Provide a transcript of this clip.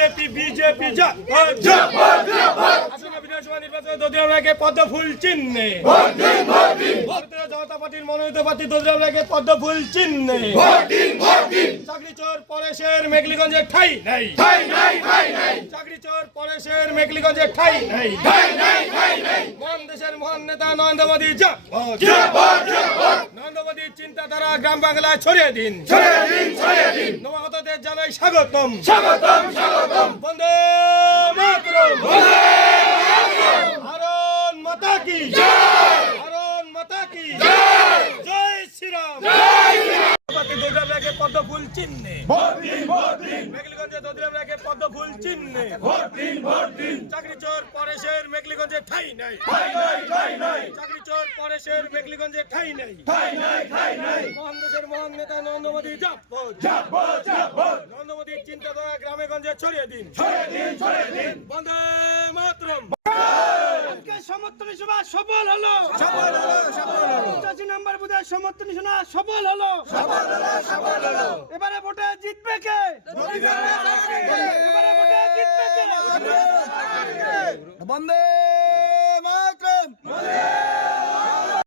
BJP BJP আসন্ন বিধানসভা নির্বাচনে দদিরাম রায়কে পদ্ম ফুল চিহ্নে ভারতীয় জনতা পার্টির মনোনীত প্রার্থী দদিরাম রায়কে পদ্ম ফুল চিহ্নে চাকরি চোর পরেশের মেঘলিগঞ্জে ঠাই নাই চাকরি চোর পরেশের মেঘলিগঞ্জে ঠাই নাই মহান দেশের মহান নেতা নরেন্দ্র মোদী নরেন্দ্র মোদীর চিন্তাধারা গ্রাম বাংলায় ছড়িয়ে দিন নবাগতদের জানাই স্বাগতম বন্দে মাতরম ভারত মাতা কি ভারত মাতা কি জয় শ্রীরাম দদিরাম রায়কে পদ্ম ফুল চিহ্নে মেঘলিগঞ্জে দদিরাম রায়কে পদ্ম ফুল চিহ্নে চাকরি চোর পরেশের মেঘলিগঞ্জে ঠাই নাই চাকরি চোর পরেশের মেঘলিগঞ্জে ঠাই নাই মহান দেশের মহান নেতা নরেন্দ্র মোদী নরেন্দ্র মোদীর চিন্তাধারা গ্রামে গঞ্জে ছড়িয়ে দিন বন্দে মাতরম। সমর্থনী সভা সফল হলো 85 নম্বর বুথের সমর্থনী সভা সফল হলো এবারে ভোটে জিতবে কে এবারে ভোটে জিতবে কে বন্দে